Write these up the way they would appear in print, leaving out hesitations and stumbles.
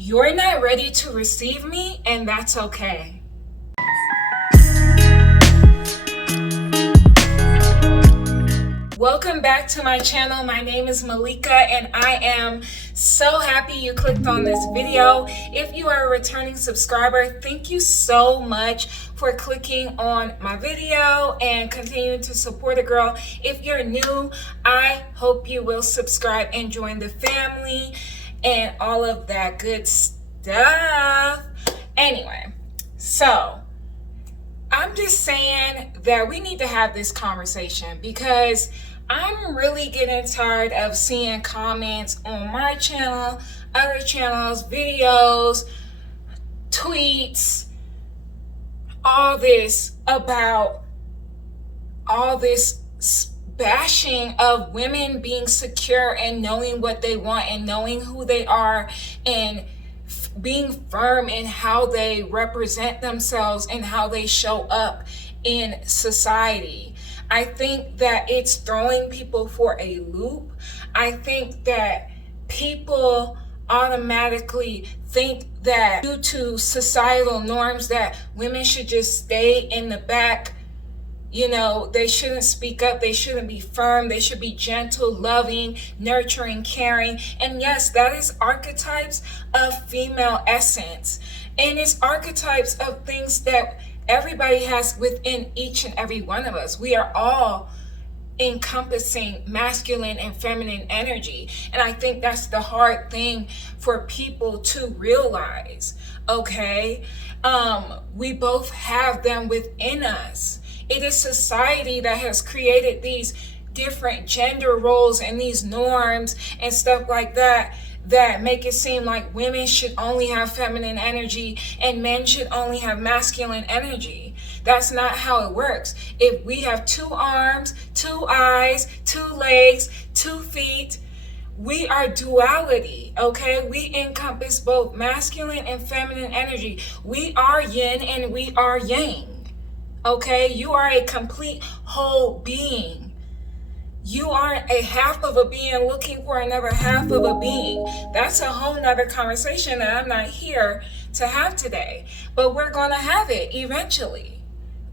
You're not ready to receive me, and that's okay. Welcome back to my channel. My name is Malika, and I am so happy you clicked on this video. If you are a returning subscriber, thank you so much for clicking on my video and continuing to support a girl. If you're new, I hope you will subscribe and join the family and all of that good stuff. Anyway, so I'm just saying that we need to have this conversation because I'm really getting tired of seeing comments on my channel, other channels, videos, tweets, all this about all this bashing of women being secure and knowing what they want and knowing who they are and being firm in how they represent themselves and how they show up in society. I think that it's throwing people for a loop. I think that people automatically think that due to societal norms that women should just stay in the back. You know, they shouldn't speak up. They shouldn't be firm. They should be gentle, loving, nurturing, caring. And yes, that is archetypes of female essence. And it's archetypes of things that everybody has within each and every one of us. We are all encompassing masculine and feminine energy. And I think that's the hard thing for people to realize, okay? We both have them within us. It is society that has created these different gender roles and these norms and stuff like that that make it seem like women should only have feminine energy and men should only have masculine energy. That's not how it works. If we have 2 arms, 2 eyes, 2 legs, 2 feet, we are duality, okay? We encompass both masculine and feminine energy. We are yin and we are yang. Okay, you are a complete whole being. You aren't a half of a being looking for another half of a being. That's a whole nother conversation that I'm not here to have today. But we're going to have it eventually.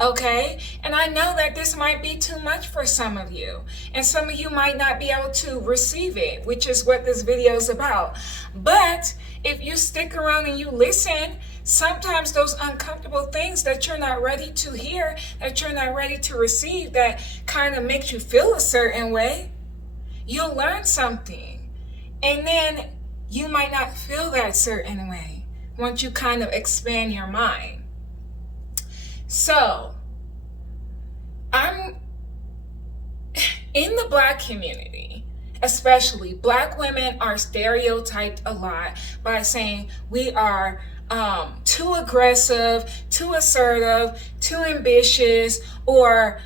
Okay? And I know that this might be too much for some of you. And some of you might not be able to receive it, which is what this video is about. But if you stick around and you listen, sometimes those uncomfortable things that you're not ready to hear, that you're not ready to receive, that kind of makes you feel a certain way, you'll learn something. And then you might not feel that certain way once you kind of expand your mind. So, I'm in the Black community. Especially, Black women are stereotyped a lot by saying we are too aggressive, too assertive, too ambitious, or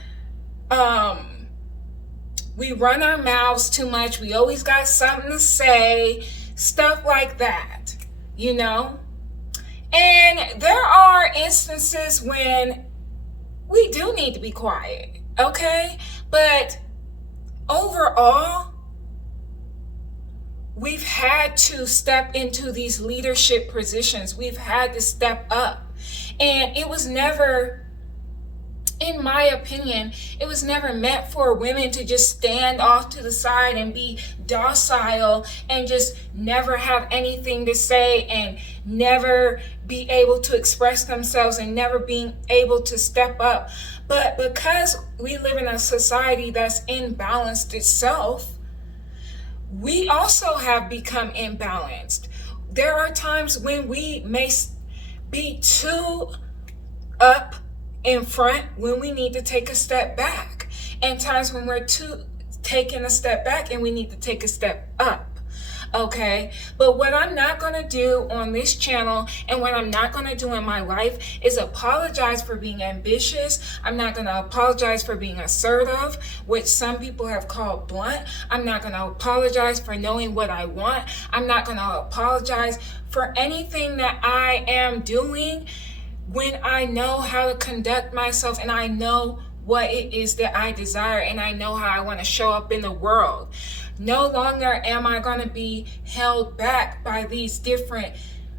we run our mouths too much. We always got something to say, stuff like that, you know? And there are instances when we do need to be quiet, okay? But overall, we've had to step into these leadership positions. We've had to step up. And it was never, in my opinion, it was never meant for women to just stand off to the side and be docile and just never have anything to say and never be able to express themselves and never being able to step up. But because we live in a society that's imbalanced itself, we also have become imbalanced. There are times when we may be too up in front when we need to take a step back, and times when we're taking a step back and we need to take a step up. Okay, but what I'm not going to do on this channel and what I'm not going to do in my life is apologize for being ambitious. I'm not going to apologize for being assertive, which some people have called blunt. I'm not going to apologize for knowing what I want. I'm not going to apologize for anything that I am doing when I know how to conduct myself and I know what it is that I desire and I know how I want to show up in the world. No longer am I going to be held back by these different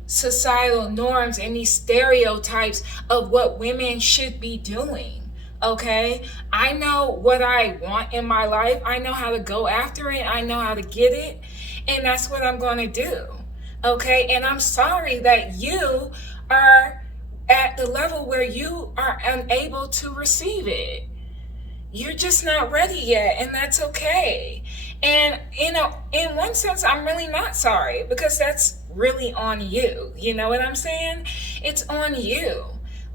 societal norms and these stereotypes of what women should be doing. Okay, I know what I want in my life. I know how to go after it. I know how to get it. And that's what I'm going to do. Okay, and I'm sorry that you are at the level where you are unable to receive it. You're just not ready yet, and that's okay. And in one sense, I'm really not sorry, because that's really on you. You know what I'm saying? It's on you.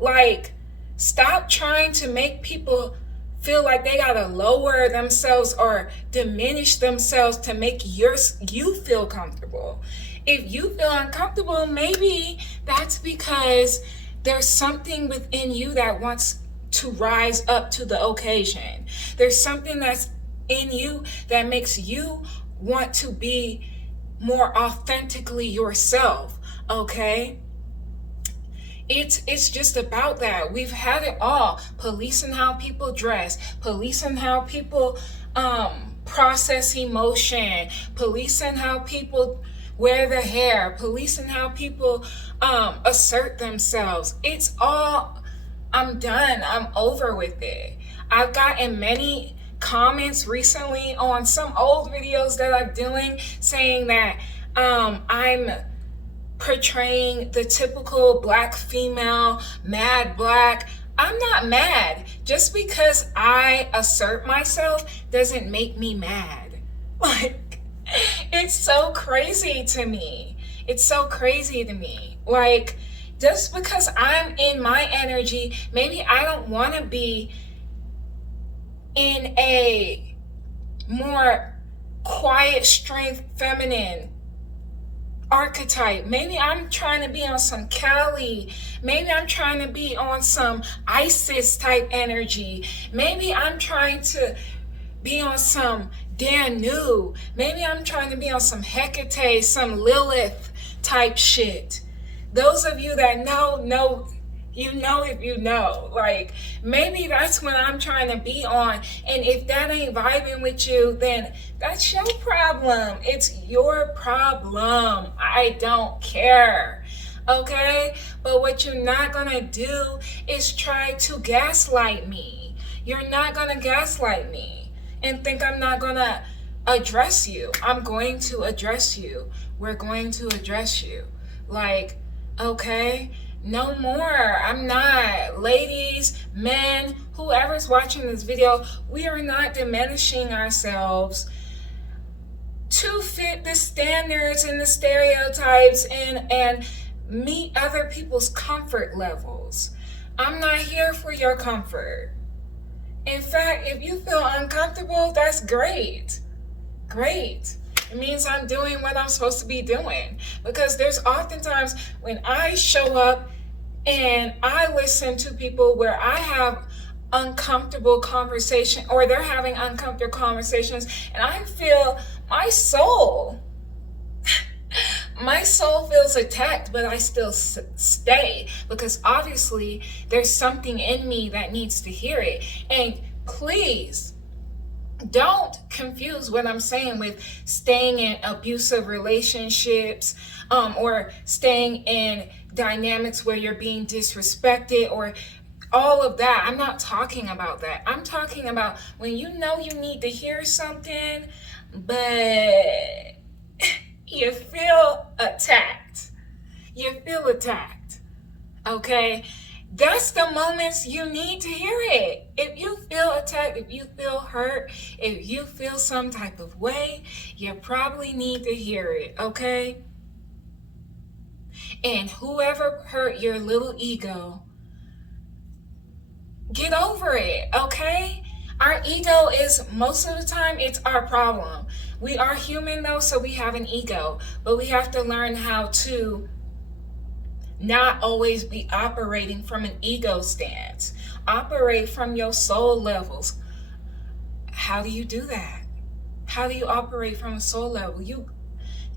Like, stop trying to make people feel like they gotta lower themselves or diminish themselves to make you feel comfortable. If you feel uncomfortable, maybe that's because there's something within you that wants to rise up to the occasion. There's something that's in you that makes you want to be more authentically yourself. Okay, it's just about that. We've had it all. Policing how people dress, policing how people process emotion, policing how people wear their hair, policing how people assert themselves. It's all, I'm done. I'm over with it. I've gotten many comments recently on some old videos that I'm doing saying that I'm portraying the typical black female, mad black. I'm not mad. Just because I assert myself doesn't make me mad. Like, it's so crazy to me. It's so crazy to me. Like, just because I'm in my energy, maybe I don't want to be in a more quiet, strength, feminine archetype. Maybe I'm trying to be on some Cali. Maybe I'm trying to be on some Isis type energy. Maybe I'm trying to be on some Danu. Maybe I'm trying to be on some Hecate, some Lilith type shit. Those of you that know, you know if you know. Like, maybe that's what I'm trying to be on. And if that ain't vibing with you, then that's your problem. It's your problem. I don't care. Okay? But what you're not gonna do is try to gaslight me. You're not gonna gaslight me and think I'm not gonna address you. I'm going to address you. We're going to address you. Like, okay? No more. I'm not. Ladies, men, whoever's watching this video, we are not diminishing ourselves to fit the standards and the stereotypes and meet other people's comfort levels. I'm not here for your comfort. In fact, if you feel uncomfortable, that's great. Great. It means I'm doing what I'm supposed to be doing. Because there's oftentimes when I show up and I listen to people where I have uncomfortable conversation, or they're having uncomfortable conversations, and I feel my soul feels attacked, but I still stay, because obviously there's something in me that needs to hear it. And please don't confuse what I'm saying with staying in abusive relationships, or staying in dynamics where you're being disrespected, or all of that. I'm not talking about that. I'm talking about when you know you need to hear something, but you feel attacked. You feel attacked. Okay? That's the moments you need to hear it. If you feel attacked, if you feel hurt, if you feel some type of way, you probably need to hear it, okay? And whoever hurt your little ego, get over it, okay? Our ego is, most of the time, it's our problem. We are human though, so we have an ego, but we have to learn how to not always be operating from an ego stance. Operate from your soul levels. How do you do that? How do you operate from a soul level? You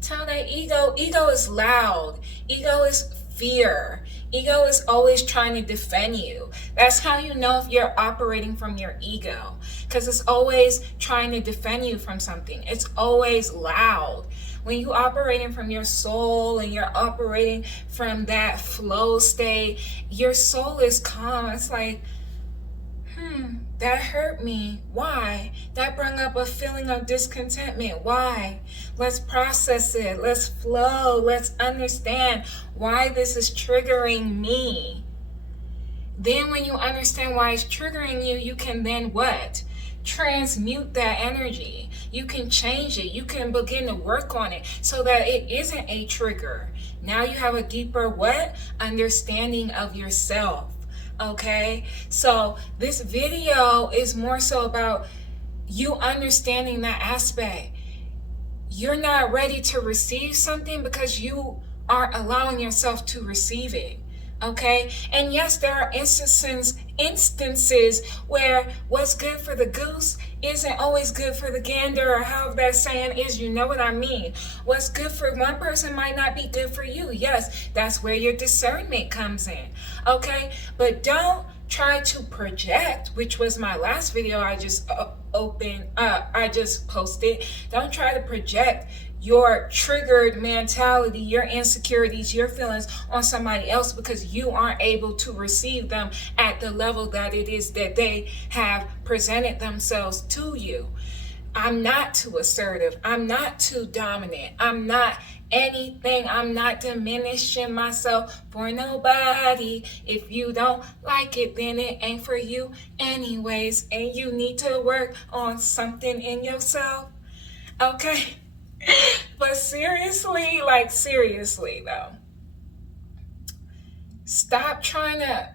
tell that ego is loud. Ego is fear. Ego is always trying to defend you. That's how you know if you're operating from your ego, because it's always trying to defend you from something. It's always loud. When you operating from your soul and you're operating from that flow state, your soul is calm. It's like, that hurt me. Why? That brought up a feeling of discontentment. Why? Let's process it. Let's flow. Let's understand why this is triggering me. Then when you understand why it's triggering you, you can then what? Transmute that energy. You can change it. You can begin to work on it so that it isn't a trigger. Now you have a deeper what? Understanding of yourself. Okay, so this video is more so about you understanding that aspect. You're not ready to receive something because you aren't allowing yourself to receive it. Okay, and yes, there are instances where what's good for the goose isn't always good for the gander, or however that saying is, you know what I mean. What's good for one person might not be good for you. Yes, that's where your discernment comes in. Okay, but don't try to project, which was my last video I just posted. Don't try to project your triggered mentality, your insecurities, your feelings on somebody else because you aren't able to receive them at the level that it is that they have presented themselves to you. I'm not too assertive. I'm not too dominant. I'm not anything. I'm not diminishing myself for nobody. If you don't like it, then it ain't for you anyways, and you need to work on something in yourself. Okay? But seriously, like seriously though, stop trying to,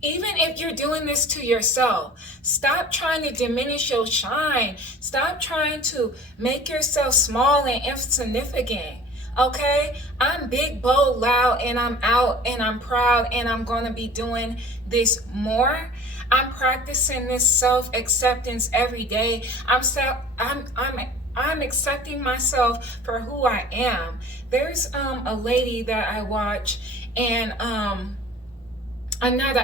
even if you're doing this to yourself, stop trying to diminish your shine. Stop trying to make yourself small and insignificant. Okay, I'm big, bold, loud, and I'm out, and I'm proud, and I'm going to be doing this more. I'm practicing this self-acceptance every day. I'm accepting myself for who I am. There's a lady that I watch, and not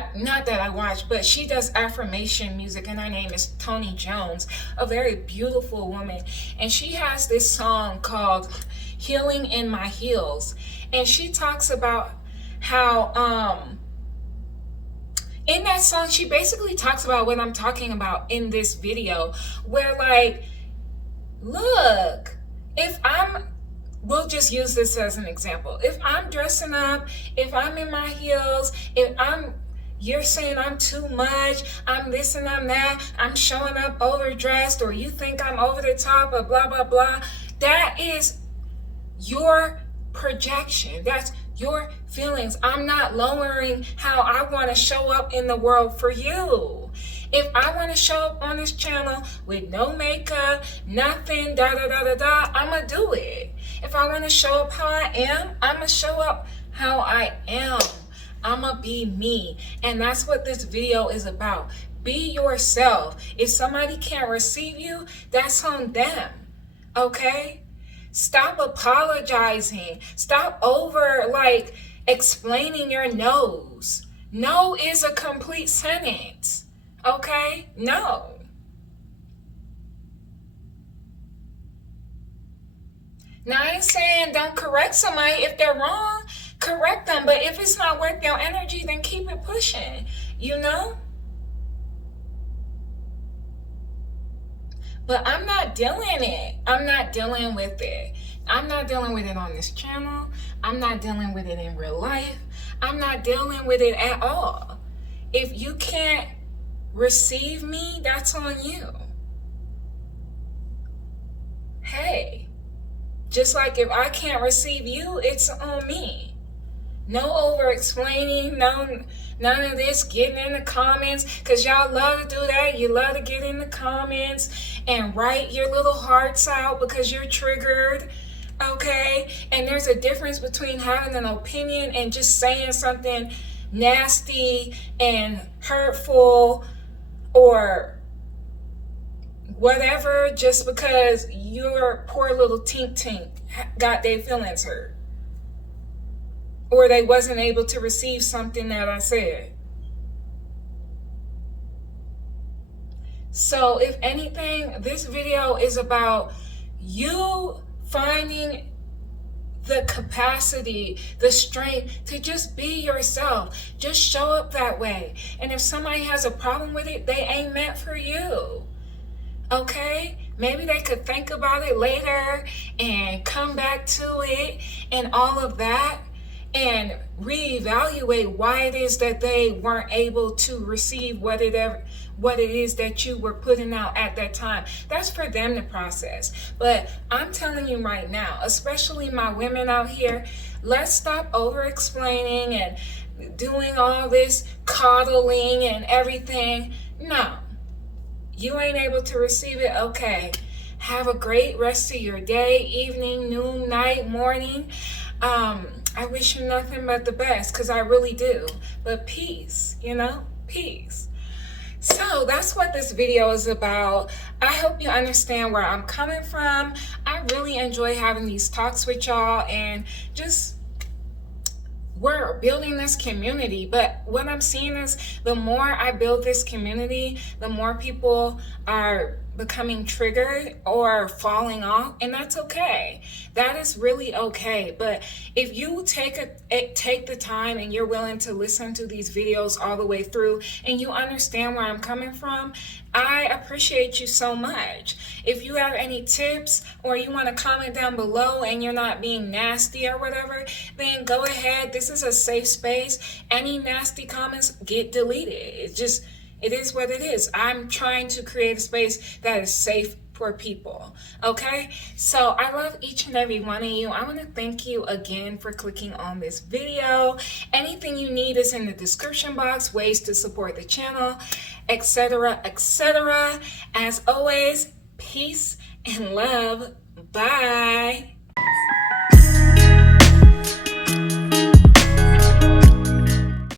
that I watch, but she does affirmation music, and her name is Tony Jones, a very beautiful woman, and she has this song called Healing in My Heels, and she talks about how in that song she basically talks about what I'm talking about in this video, where like, look, we'll just use this as an example. If I'm dressing up, if I'm in my heels, you're saying I'm too much, I'm this and I'm that, I'm showing up overdressed, or you think I'm over the top, or blah, blah, blah. That is your projection. That's your feelings. I'm not lowering how I want to show up in the world for you. If I want to show up on this channel with no makeup, nothing, I'm going to do it. If I want to show up how I am, I'm going to show up how I am. I'm going to be me. And that's what this video is about. Be yourself. If somebody can't receive you, that's on them. Okay? Stop apologizing. Stop explaining your no's. No is a complete sentence. Okay? No. Now, I ain't saying don't correct somebody. If they're wrong, correct them. But if it's not worth your energy, then keep it pushing. You know? But I'm not dealing it. I'm not dealing with it. I'm not dealing with it on this channel. I'm not dealing with it in real life. I'm not dealing with it at all. If you can't receive me, that's on you. Hey, just like if I can't receive you, it's on me. No over explaining, none of this getting in the comments, because y'all love to do that. You love to get in the comments and write your little hearts out because you're triggered. Okay? And there's a difference between having an opinion and just saying something nasty and hurtful or whatever just because your poor little tink got their feelings hurt, or they wasn't able to receive something that I said. So if anything, this video is about you finding the capacity, the strength to just be yourself. Just show up that way. And if somebody has a problem with it, they ain't meant for you. Okay? Maybe they could think about it later and come back to it and all of that, and reevaluate why it is that they weren't able to receive what it is that you were putting out at that time. That's for them to process. But I'm telling you right now, especially my women out here, let's stop over explaining and doing all this coddling and everything. No. You ain't able to receive it? Okay. Have a great rest of your day, evening, noon, night, morning. I wish you nothing but the best, because I really do. But peace, peace. So that's what this video is about. I hope you understand where I'm coming from. I really enjoy having these talks with y'all, and just we're building this community. But what I'm seeing is the more I build this community, the more people are becoming triggered or falling off, and that's okay. That is really okay. But if you take the time and you're willing to listen to these videos all the way through, and you understand where I'm coming from, I appreciate you so much. If you have any tips, or you want to comment down below and you're not being nasty or whatever, then go ahead. This is a safe space. Any nasty comments get deleted. It is what it is. I'm trying to create a space that is safe for people. Okay? So I love each and every one of you. I want to thank you again for clicking on this video. Anything you need is in the description box, ways to support the channel, etc., etc. As always, peace and love. Bye.